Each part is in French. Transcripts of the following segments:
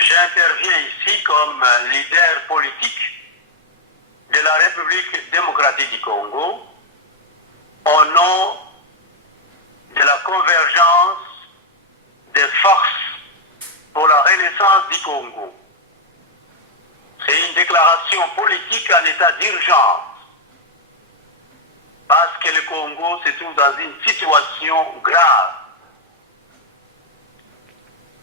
J'interviens ici comme leader politique de la République démocratique du Congo au nom de la convergence des forces pour la renaissance du Congo. C'est une déclaration politique en état d'urgence parce que le Congo se trouve dans une situation grave.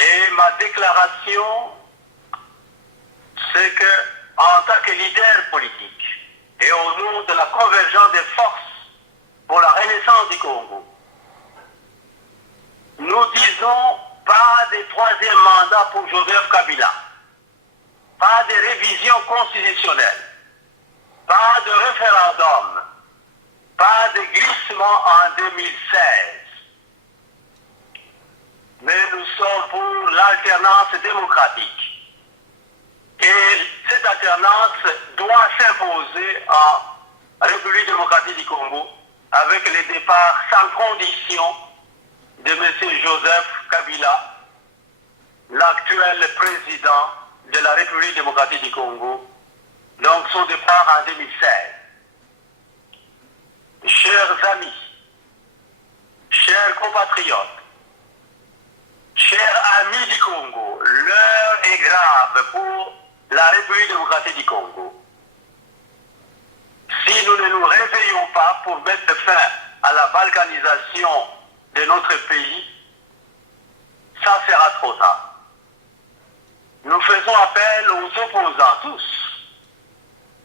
Et ma déclaration, c'est que, en tant que leader politique et au nom de la convergence des forces pour la renaissance du Congo, nous disons pas de troisième mandat pour Joseph Kabila, pas de révision constitutionnelle, pas de référendum, pas de glissement en 2016. Mais nous sommes pour l'alternance démocratique. Et cette alternance doit s'imposer en République démocratique du Congo avec le départ sans condition de M. Joseph Kabila, l'actuel président de la République démocratique du Congo, donc son départ en 2016. Chers amis, chers compatriotes, chers amis du Congo, l'heure est grave pour la République démocratique du Congo. Si nous ne nous réveillons pas pour mettre fin à la balkanisation de notre pays, ça sera trop tard. Nous faisons appel aux opposants tous,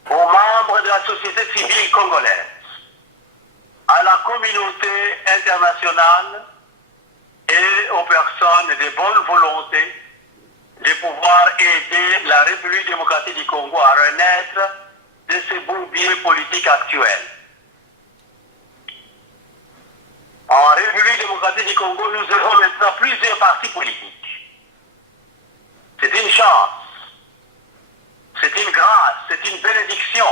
aux membres de la société civile congolaise, à la communauté internationale et aux personnes de bonne volonté de pouvoir aider la République démocratique du Congo à renaître de ses bourbiers politiques actuels. En République démocratique du Congo, nous avons maintenant plusieurs partis politiques. C'est une chance, c'est une grâce, c'est une bénédiction,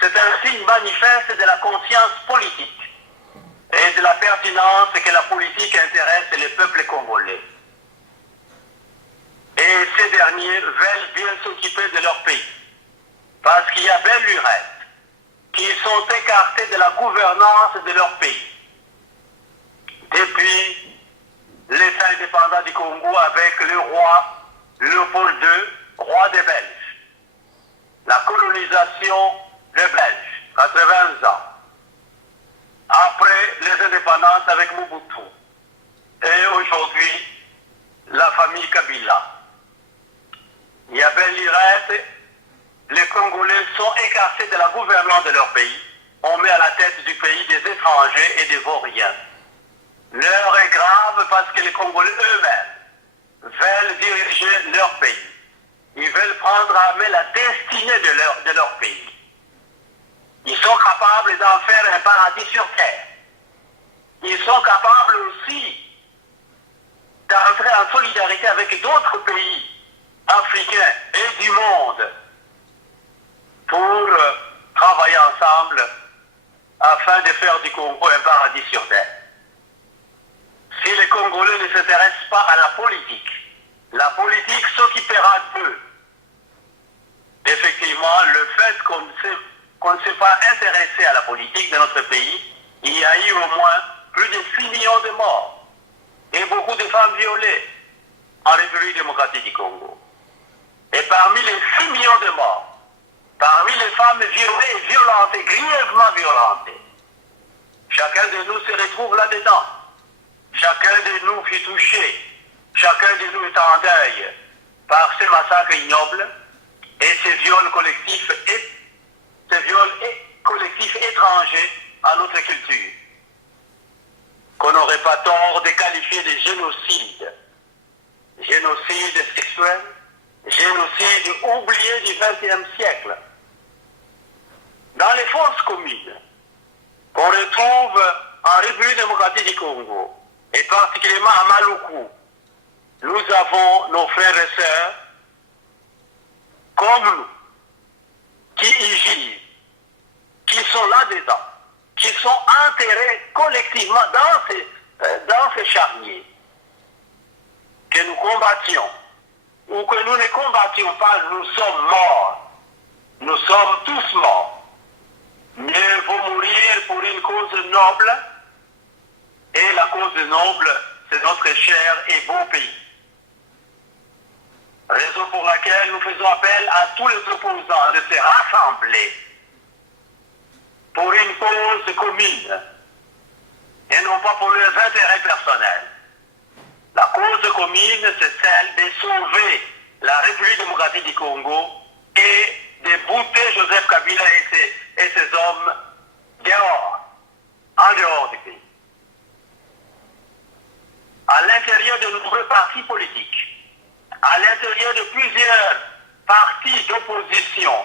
c'est un signe manifeste de la conscience politique et de la pertinence que la politique intéresse les peuples congolais. Et ces derniers veulent bien s'occuper de leur pays. Parce qu'il y a belle lurette qui sont écartés de la gouvernance de leur pays. Depuis l'État indépendant du Congo avec le roi Léopold II, roi des Belges. La colonisation des Belges, 80 ans. Après les indépendances avec Mobutu. Et aujourd'hui, la famille Kabila. Il y a belle lurette, les Congolais sont écartés de la gouvernance de leur pays. On met à la tête du pays des étrangers et des vauriens. L'heure est grave parce que les Congolais eux-mêmes veulent diriger leur pays. Ils veulent prendre à main la destinée de leur pays. Ils sont capables d'en faire un paradis sur terre. Ils sont capables aussi d'entrer en solidarité avec d'autres pays africains et du monde pour travailler ensemble afin de faire du Congo un paradis sur terre. Si les Congolais ne s'intéressent pas à la politique s'occupera d'eux. Effectivement, le fait qu'on ne s'est pas intéressé à la politique de notre pays, il y a eu au moins plus de 6 millions de morts et beaucoup de femmes violées en République démocratique du Congo. Et parmi les 6 millions de morts, parmi les femmes violées et violentées, grièvement violentées, chacun de nous se retrouve là-dedans. Chacun de nous fut touché, chacun de nous est en deuil par ces massacres ignobles et ces viols collectifs étrangers à notre culture. Qu'on n'aurait pas tort de qualifier de génocide. Génocide sexuel, génocide oublié du XXe siècle. Dans les fosses communes qu'on retrouve en République démocratique du Congo, et particulièrement à Maluku, nous avons nos frères et sœurs, comme nous, qui y gisent, qui sont là-dedans, qui sont enterrés collectivement dans ces charniers, que nous combattions ou que nous ne combattions pas, nous sommes morts. Nous sommes tous morts. Mieux vaut mourir pour une cause noble, et la cause noble, c'est notre cher et beau pays. Raison pour laquelle nous faisons appel à tous les opposants de se rassembler pour une cause commune et non pas pour leurs intérêts personnels. La cause commune, c'est celle de sauver la République démocratique du Congo et de bouter Joseph Kabila et ses hommes en dehors du pays. À l'intérieur de nombreux partis politiques, à l'intérieur de plusieurs partis d'opposition,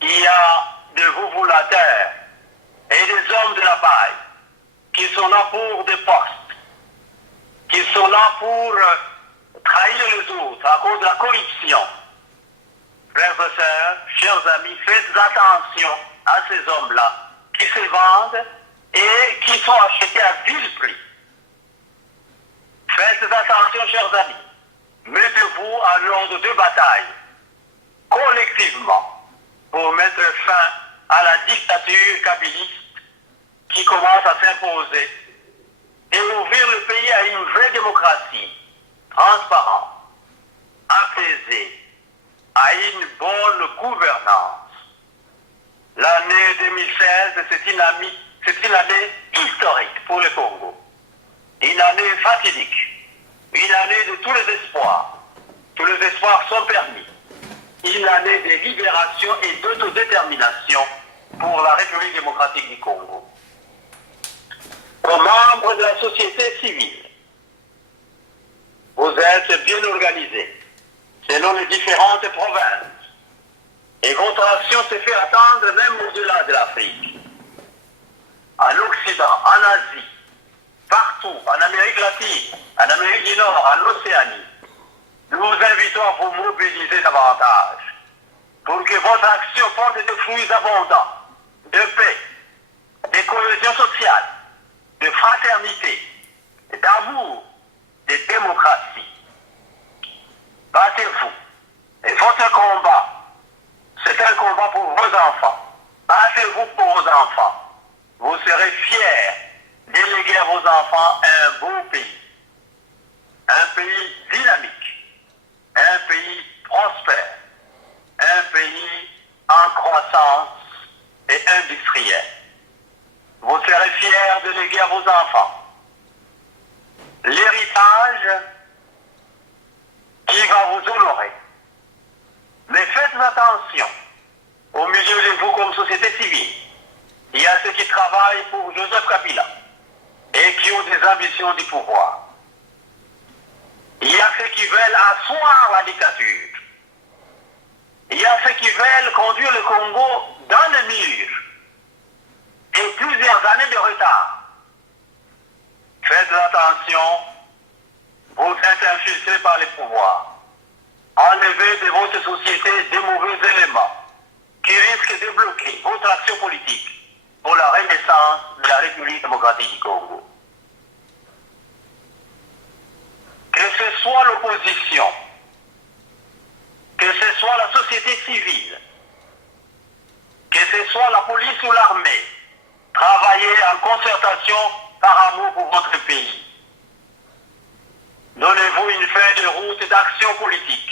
il y a des voulataires et des hommes de la paille qui sont là pour des postes, qui sont là pour trahir les autres à cause de la corruption. Frères et sœurs, chers amis, faites attention à ces hommes-là qui se vendent et qui sont achetés à vil prix. Faites attention, chers amis. Mettez-vous à l'ordre de bataille, collectivement, pour mettre fin à la dictature kabiliste qui commence à s'imposer et ouvrir le pays à une vraie démocratie, transparente, apaisée, à une bonne gouvernance. L'année 2016, c'est une année historique pour le Congo. Une année fatidique. Une année de tous les espoirs. Tous les espoirs sont permis. Une année de libération et d'autodétermination pour la République démocratique du Congo. Aux membres de la société civile, vous êtes bien organisés selon les différentes provinces. Et votre action se fait attendre même au-delà de l'Afrique. En Occident, en Asie, partout, en Amérique latine, en Amérique du Nord, en Océanie, nous vous invitons à vous mobiliser davantage pour que votre action porte des fruits abondants, de paix, de cohésion sociale, de fraternité, d'amour, de démocratie. Battez-vous. Et votre combat, c'est un combat pour vos enfants. Battez-vous pour vos enfants. Vous serez fiers d'éléguer à vos enfants un beau pays. Un pays dynamique. Un pays prospère. Un pays en croissance et industriel. Vous serez fiers d'éléguer à vos enfants l'héritage qui va vous honorer. Mais faites attention, au milieu de vous comme société civile, il y a ceux qui travaillent pour Joseph Kabila et qui ont des ambitions du pouvoir. Il y a ceux qui veulent asseoir la dictature. Il y a ceux qui veulent conduire le Congo dans le mur et plusieurs années de retard. Faites attention, vous êtes infiltrés par les pouvoirs. Enlevez de votre société des mauvais éléments qui risquent de bloquer votre action politique pour la renaissance de la République démocratique du Congo. Que ce soit l'opposition, que ce soit la société civile, que ce soit la police ou l'armée, travaillez en concertation par amour pour votre pays. Donnez-vous une feuille de route d'action politique,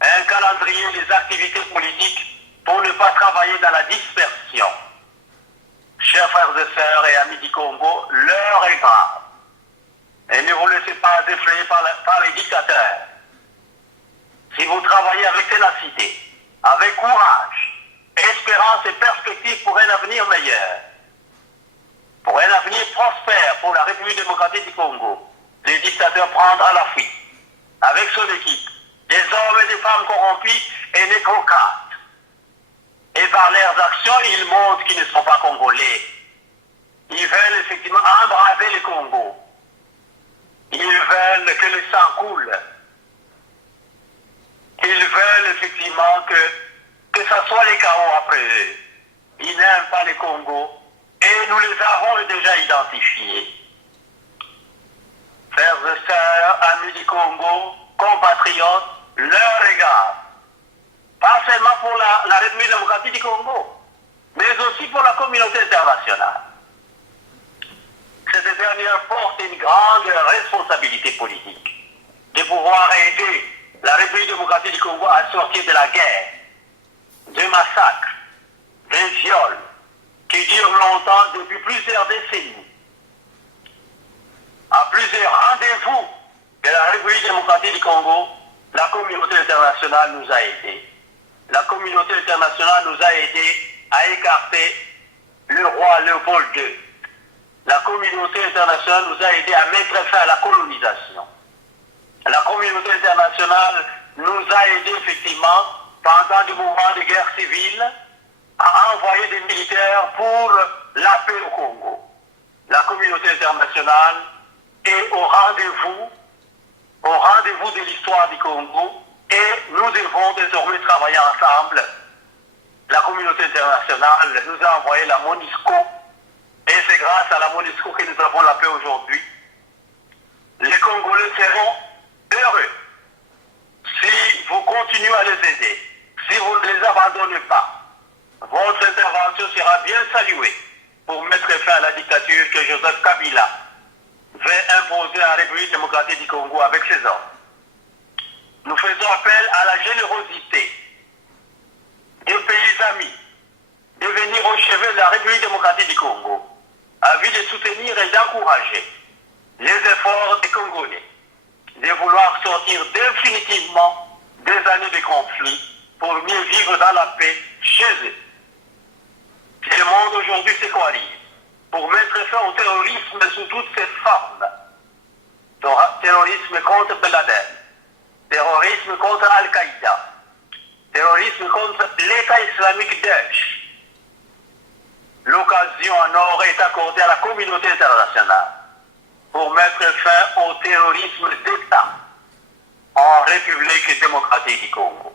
un calendrier des activités politiques pour ne pas travailler dans la dispersion. Chers frères et sœurs et amis du Congo, l'heure est grave. Et ne vous laissez pas effrayer par les dictateurs. Si vous travaillez avec ténacité, avec courage, espérance et perspective pour un avenir meilleur, pour un avenir prospère pour la République démocratique du Congo, le dictateur prendra la fuite avec son équipe, des hommes et des femmes corrompus et nécrocrates. Et par leurs actions, ils montrent qu'ils ne sont pas congolais. Ils veulent effectivement embraser le Congo. Ils veulent que le sang coule. Ils veulent effectivement que ça soit les chaos après eux. Ils n'aiment pas le Congo et nous les avons déjà identifiés. Frères et sœurs, amis du Congo, compatriotes leur égard. Pas seulement pour la République démocratique du Congo, mais aussi pour la communauté internationale. Cette dernière porte une grande responsabilité politique de pouvoir aider la République démocratique du Congo à sortir de la guerre, des massacres, des viols qui durent longtemps depuis plusieurs décennies. À plusieurs rendez-vous de la République démocratique du Congo, la communauté internationale nous a aidés. La communauté internationale nous a aidés à écarter le roi Léopold II. La communauté internationale nous a aidés à mettre fin à la colonisation. La communauté internationale nous a aidés effectivement pendant des moments de guerre civile à envoyer des militaires pour la paix au Congo. La communauté internationale est au rendez-vous de l'histoire du Congo et nous devons désormais travailler ensemble. La communauté internationale nous a envoyé la MONUSCO et c'est grâce à la MONUSCO que nous avons la paix aujourd'hui. Les Congolais seront heureux si vous continuez à les aider, si vous ne les abandonnez pas. Votre intervention sera bien saluée pour mettre fin à la dictature que Joseph Kabila veut imposer à la République démocratique du Congo avec ses hommes. Nous faisons appel à la générosité des pays amis de venir au chevet de la République démocratique du Congo, afin de soutenir et d'encourager les efforts des Congolais, de vouloir sortir définitivement des années de conflit pour mieux vivre dans la paix chez eux. Le monde aujourd'hui se coalise pour mettre fin au terrorisme sous toutes ses formes. Terrorisme contre Ben Laden, terrorisme contre Al-Qaïda, terrorisme contre l'État islamique Daesh. L'occasion en or est accordée à la communauté internationale pour mettre fin au terrorisme d'État en République démocratique du Congo.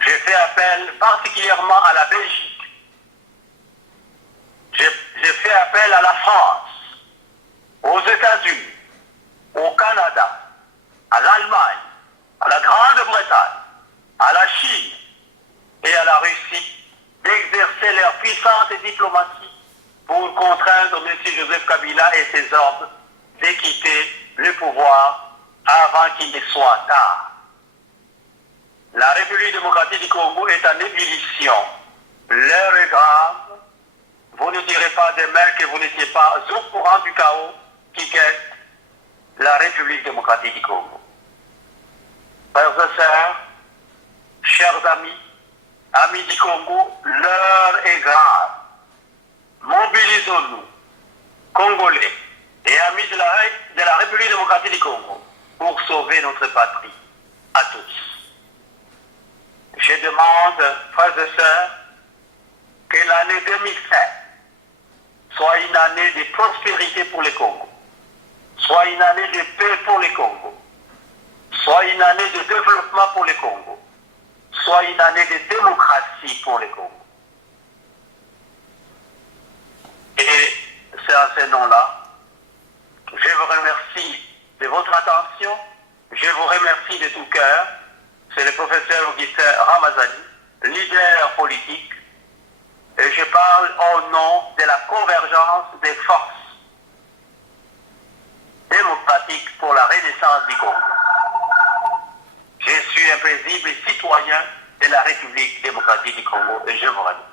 J'ai fait appel particulièrement à la Belgique. J'ai fait appel à la France, aux États-Unis, au Canada, à l'Allemagne, à la Grande-Bretagne, à la Chine et à la Russie d'exercer leur puissante diplomatie pour contraindre M. Joseph Kabila et ses hommes de quitter le pouvoir avant qu'il ne soit tard. La République démocratique du Congo est en ébullition. L'heure est grave. Vous ne direz pas demain que vous n'étiez pas au courant du chaos qui guette la République démocratique du Congo. Frères et sœurs, chers amis, amis du Congo, l'heure est grave. Mobilisons-nous, Congolais et amis de la République démocratique du Congo, pour sauver notre patrie à tous. Je demande, frères et sœurs, que l'année 2007 soit une année de prospérité pour le Congo, soit une année de paix pour le Congo, soit une année de développement pour le Congo, soit une année de démocratie pour le Congo. Et c'est à ce nom-là, je vous remercie de votre attention, je vous remercie de tout cœur. C'est le professeur Augustin Ramazani, leader politique, et je parle au nom de la convergence des forces démocratiques pour la renaissance du Congo. Je suis un paisible citoyen de la République démocratique du Congo et je vous remercie.